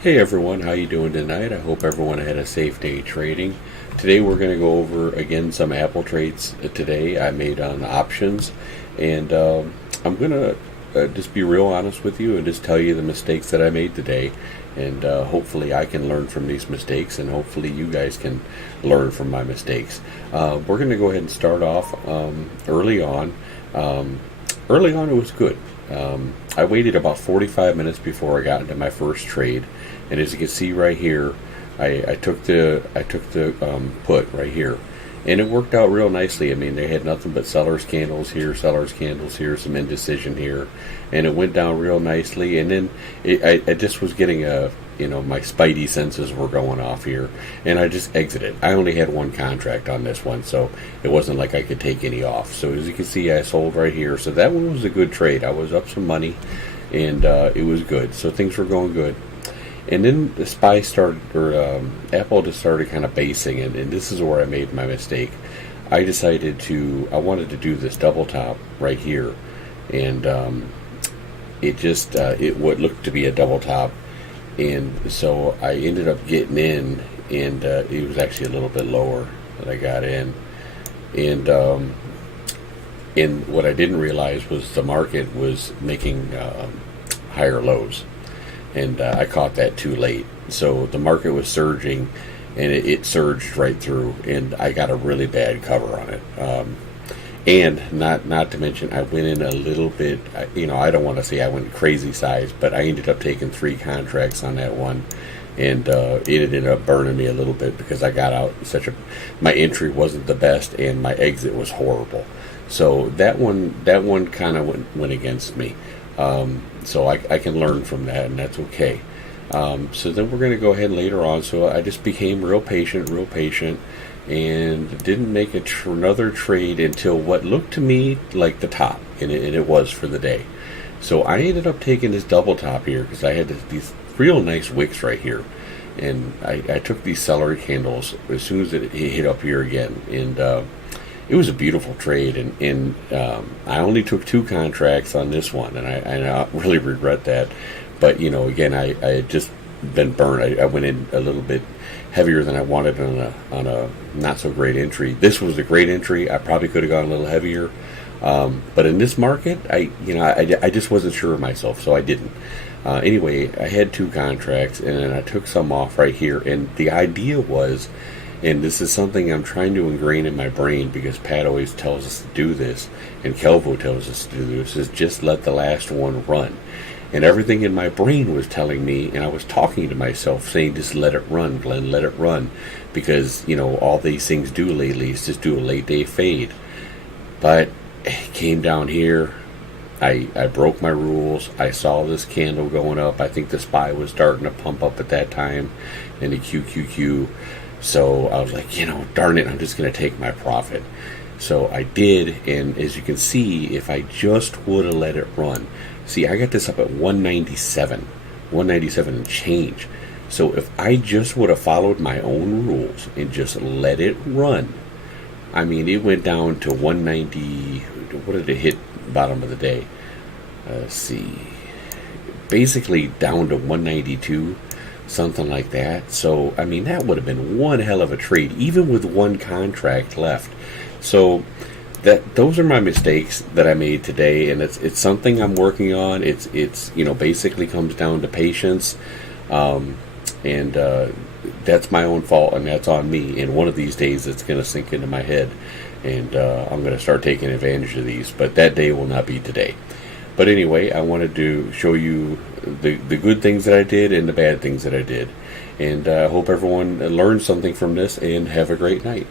Hey everyone, how you doing tonight? I hope everyone had a safe day trading. Today we're going to go over again some Apple trades today I made on options, and I'm going to just be real honest with you and just tell you the mistakes that I made today, and hopefully I can learn from these mistakes, and hopefully you guys can learn from my mistakes. We're going to go ahead and start off early on. Early on it was good. I waited about 45 minutes before I got into my first trade, and as you can see right here, I took the put right here, and it worked out real nicely. I mean, they had nothing but sellers candles here, some indecision here, and it went down real nicely. And then I just was getting my spidey senses were going off here, and I just exited. I only had one contract on this one, so it wasn't like I could take any off. So as you can see, I sold right here. So that one was a good trade. I was up some money, and it was good. So things were going good. And then the Apple just started kind of basing, and this is where I made my mistake. I wanted to do this double top right here, and what looked to be a double top. And so I ended up getting in, and it was actually a little bit lower that I got in. And what I didn't realize was the market was making higher lows. And I caught that too late. So the market was surging, and it surged right through, and I got a really bad cover on it. And not to mention, I went in a little bit, I don't want to say I went crazy size, but I ended up taking 3 contracts on that one, and it ended up burning me a little bit because I got out my entry wasn't the best, and my exit was horrible. So that one kind of went against me. So I can learn from that, and that's okay. So then we're going to go ahead later on. So I just became real patient, and didn't make another trade until what looked to me like the top, and it was for the day. So I ended up taking this double top here because I had these real nice wicks right here, and I took these celery candles as soon as it hit up here again, and it was a beautiful trade, and I only took 2 contracts on this one, and I really regret that. But again, I had just been burned. I went in a little bit heavier than I wanted on a not so great entry. This was a great entry. I probably could have gone a little heavier, but in this market, I just wasn't sure of myself, so I didn't. Anyway, I had 2 contracts, and then I took some off right here, and the idea was. And this is something I'm trying to ingrain in my brain because Pat always tells us to do this, and Kelvo tells us to do this, is just let the last one run. And everything in my brain was telling me, and I was talking to myself saying, just let it run, Glenn, let it run. Because, all these things do lately is just do a late day fade. But it came down here. I broke my rules. I saw this candle going up. I think the SPY was starting to pump up at that time, and the QQQ. So I was like, darn it, I'm just going to take my profit. So I did, and as you can see, if I just would have let it run. See, I got this up at 197 and change. So if I just would have followed my own rules and just let it run, I mean, it went down to 190, what did it hit bottom of the day? Let's see, basically down to 192. Something like that. So, I mean, that would have been one hell of a trade, even with 1 contract left. So, those are my mistakes that I made today, and it's something I'm working on. It's basically comes down to patience, and that's my own fault, and that's on me. And one of these days, it's going to sink into my head, and I'm going to start taking advantage of these. But that day will not be today. But anyway, I wanted to show you the good things that I did and the bad things that I did. And I hope everyone learned something from this, and have a great night.